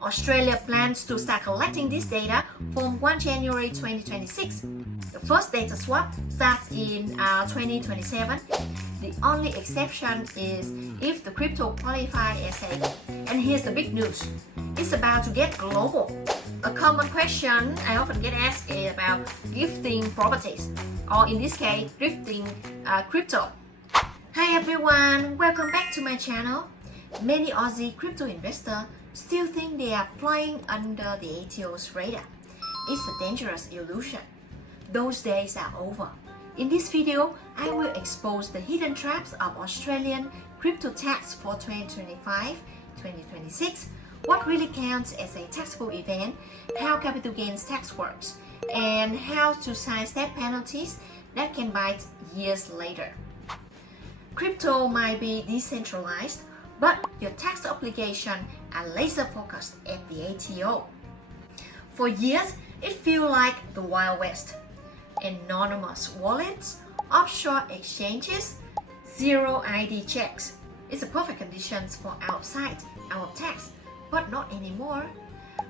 Australia plans to start collecting this data from 1 January 2026. The first data swap starts in 2027. The only exception is if the crypto qualify as a... And here's the big news. It's about to get global. A common question I often get asked is about gifting properties, or in this case, gifting crypto. Hi everyone, welcome back to my channel. Many Aussie crypto investors still think they are flying under the ATO's radar. It's a dangerous illusion. Those days are over. In this video, I will expose the hidden traps of Australian crypto tax for 2025-2026, what really counts as a taxable event, how capital gains tax works, and how to sidestep penalties that can bite years later. Crypto might be decentralized, but your tax obligations are laser focused at the ATO. For years, it feels like the Wild West. Anonymous wallets, offshore exchanges, zero ID checks. It's a perfect conditions for outside our tax, but not anymore.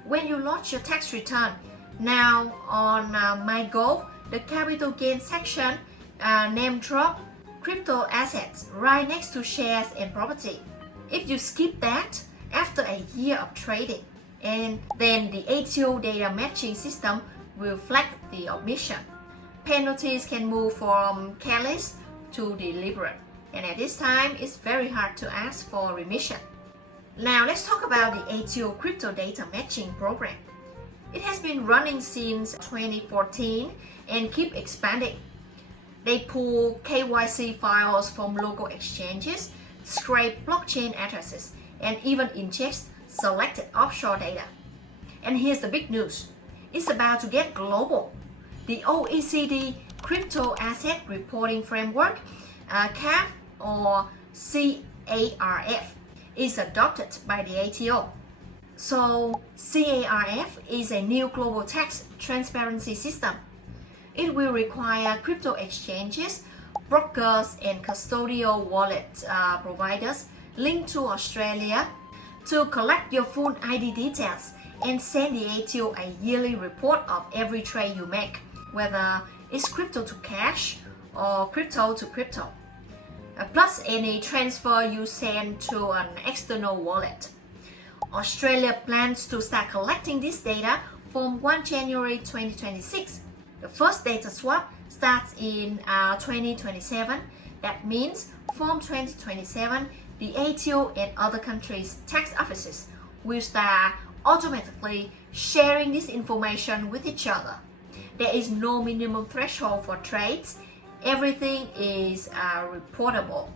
When you launch your tax return, now on MyGov, the capital gain section name drop crypto assets right next to shares and property. If you skip that after a year of trading, and then the ATO data matching system will flag the omission. Penalties can move from careless to deliberate, and at this time, it's very hard to ask for remission. Now let's talk about the ATO crypto data matching program. It has been running since 2014 and keep expanding. They pull KYC files from local exchanges, scrape blockchain addresses, and even ingest selected offshore data. And here's the big news. It's about to get global. The OECD Crypto Asset Reporting Framework, CARF or CARF, is adopted by the ATO. So CARF is a new global tax transparency system. It will require crypto exchanges, brokers, and custodial wallet providers linked to Australia to collect your full ID details and send the ATO a yearly report of every trade you make, whether it's crypto to cash or crypto to crypto, plus any transfer you send to an external wallet. Australia plans to start collecting this data from 1 January 2026. The first data swap starts in 2027. That means from 2027, the ATO and other countries' tax offices will start automatically sharing this information with each other. There is no minimum threshold for trades. Everything is reportable.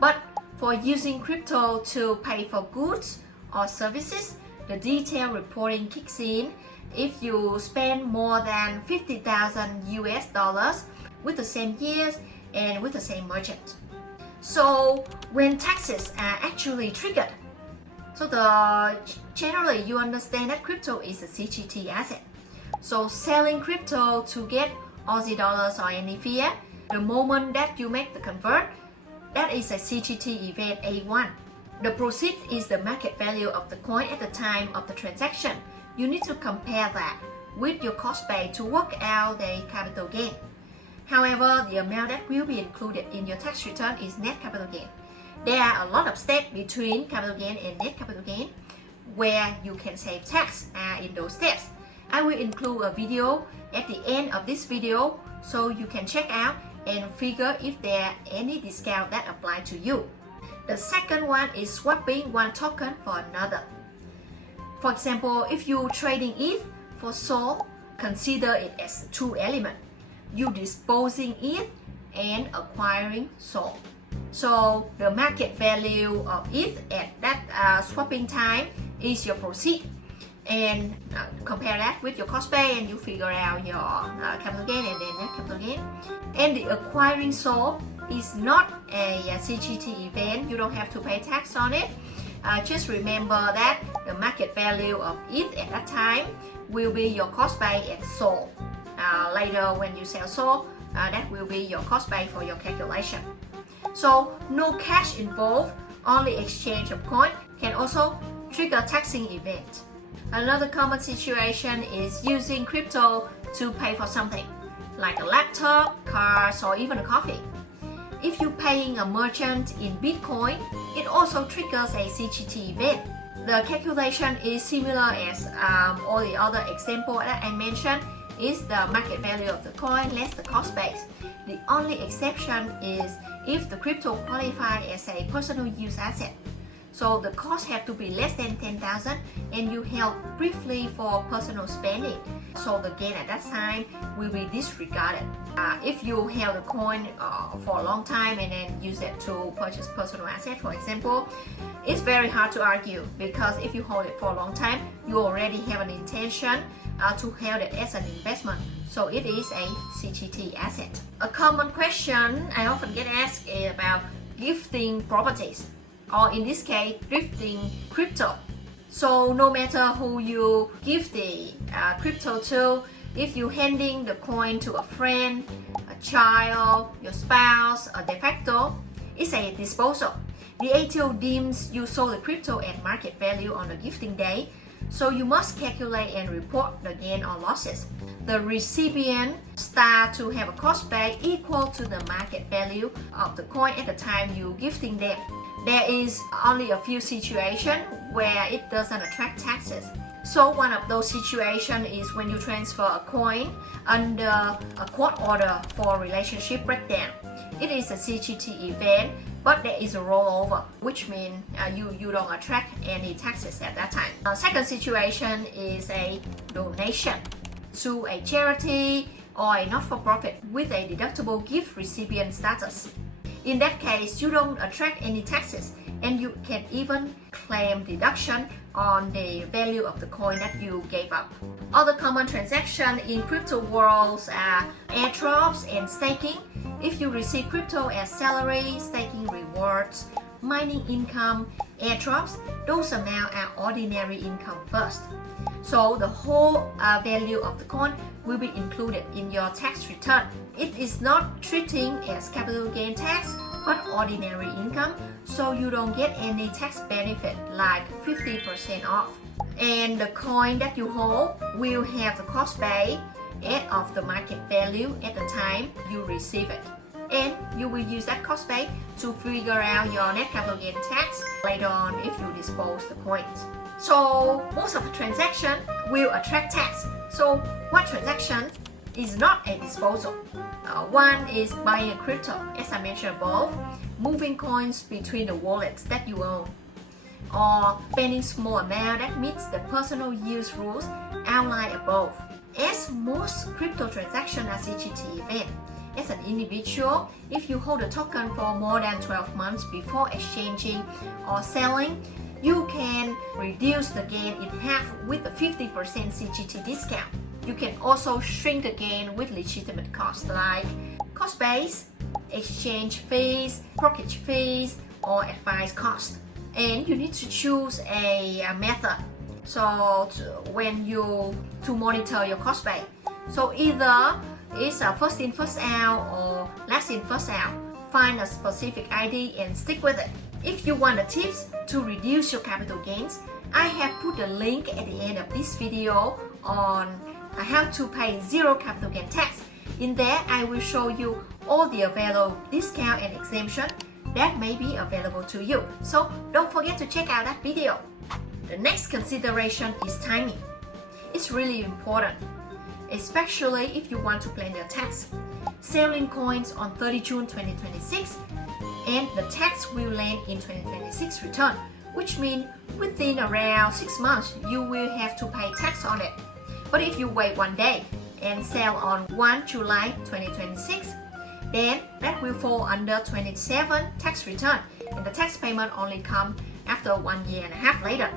But for using crypto to pay for goods or services, the detailed reporting kicks in if you spend more than $50,000 with the same years and with the same merchant. So when taxes are actually triggered, generally you understand that crypto is a CGT asset. So selling crypto to get Aussie dollars or any fiat, the moment that you make the convert, that is a CGT event A1. The proceeds is the market value of the coin at the time of the transaction. You need to compare that with your cost base to work out the capital gain. However, the amount that will be included in your tax return is net capital gain. There are a lot of steps between capital gain and net capital gain where you can save tax in those steps. I will include a video at the end of this video so you can check out and figure if there are any discount that apply to you. The second one is swapping one token for another. For example, if you're trading ETH for SOL, consider it as two elements. You disposing ETH and acquiring SOL. So the market value of ETH at that swapping time is your proceed. And compare that with your cost base and you figure out your capital gain and then net capital gain. And the acquiring SOL is not a CGT event. You don't have to pay tax on it. Just remember that the market value of ETH at that time will be your cost base at SOL. Later when you sell SOL, that will be your cost base for your calculation. So no cash involved, only exchange of coin. Can also trigger taxing event. Another common situation is using crypto to pay for something, like a laptop, cars, or even a coffee. If you're paying a merchant in Bitcoin, it also triggers a CGT event. The calculation is similar as all the other examples that I mentioned, is the market value of the coin less the cost base. The only exception is if the crypto qualifies as a personal use asset. So the cost have to be less than 10,000 and you held briefly for personal spending. So the gain at that time will be disregarded. If you held the coin for a long time and then use it to purchase personal asset, for example, it's very hard to argue because if you hold it for a long time, you already have an intention to hold it as an investment. So it is a CGT asset. A common question I often get asked is about gifting properties, or in this case, gifting crypto. So no matter who you give the crypto to, if you're handing the coin to a friend, a child, your spouse, a de facto, it's a disposal. The ATO deems you sold the crypto at market value on the gifting day, so you must calculate and report the gain or losses. The recipient starts to have a cost base equal to the market value of the coin at the time you're gifting them. There is only a few situations where it doesn't attract taxes. So one of those situations is when you transfer a coin under a court order for relationship breakdown. It is a CGT event, but there is a rollover, which means you don't attract any taxes at that time. Second situation is a donation to a charity or a not-for-profit with a deductible gift recipient status. In that case, you don't attract any taxes and you can even claim deduction on the value of the coin that you gave up. Other common transactions in crypto worlds are airdrops and staking. If you receive crypto as salary, staking rewards, mining income, airdrops, those amounts are ordinary income first. So the whole value of the coin will be included in your tax return. It is not treating as capital gain tax, but ordinary income, so you don't get any tax benefit like 50% off. And the coin that you hold will have the cost base of the market value at the time you receive it. And you will use that cost base to figure out your net capital gain tax later on if you dispose the coins. So most of the transaction will attract tax. So what transaction is not a disposal? One is buying a crypto, as I mentioned above, moving coins between the wallets that you own, or spending small amount that meets the personal use rules outlined above. As most crypto transactions are CGT event, as an individual, if you hold a token for more than 12 months before exchanging or selling, you can reduce the gain in half with a 50% CGT discount. You can also shrink the gain with legitimate costs like cost base, exchange fees, brokerage fees, or advice cost. And you need to choose a method to monitor your cost base. So either it's a first in first out or last in first out. Find a specific ID and stick with it. If you want the tips to reduce your capital gains, I have put a link at the end of this video on how to pay zero capital gain tax. In there, I will show you all the available discount and exemption that may be available to you. So don't forget to check out that video. The next consideration is timing. It's really important, especially if you want to plan your tax. Selling coins on 30 June 2026 and the tax will land in 2026 return, which means within around 6 months you will have to pay tax on it. But if you wait one day and sell on 1 July 2026, then that will fall under 27 tax return, and the tax payment only comes after 1.5 years later,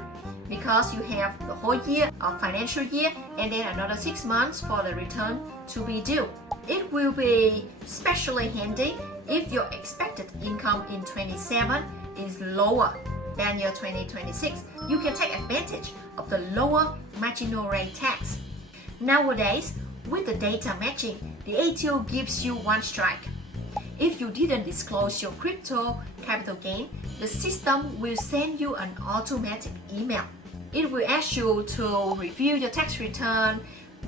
because you have the whole year of financial year and then another 6 months for the return to be due. It will be especially handy if your expected income in 27 is lower than your 2026. You can take advantage of the lower marginal rate tax. Nowadays, with the data matching, the ATO gives you one strike. If you didn't disclose your crypto capital gain, the system will send you an automatic email. It will ask you to review your tax return,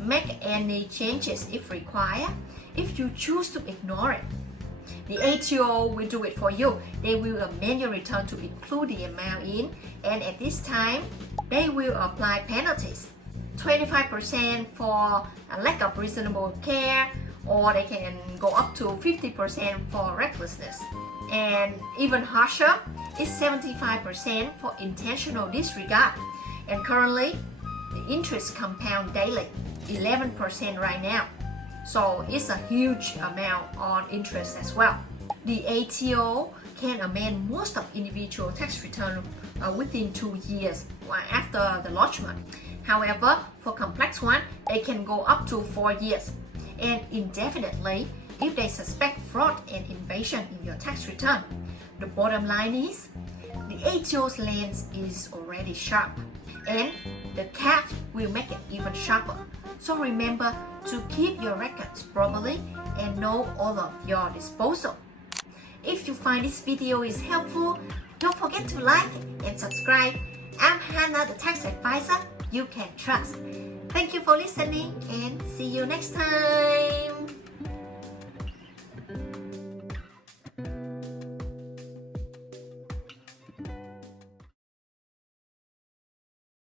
make any changes if required. If you choose to ignore it, the ATO will do it for you. They will amend your return to include the amount in, and at this time, they will apply penalties. 25% for a lack of reasonable care, or they can go up to 50% for recklessness. And even harsher is 75% for intentional disregard. And currently, the interest compound daily, 11% right now. So it's a huge amount on interest as well. The ATO can amend most of individual tax return within 2 years after the lodgement. However, for complex one, they can go up to 4 years and indefinitely if they suspect fraud and evasion in your tax return. The bottom line is, the ATO's lens is already sharp, and the CARF will make it even sharper. So remember to keep your records properly and know all of your disposal. If you find this video is helpful, don't forget to like and subscribe. I'm Hannah, the tax advisor you can trust. Thank you for listening and see you next time.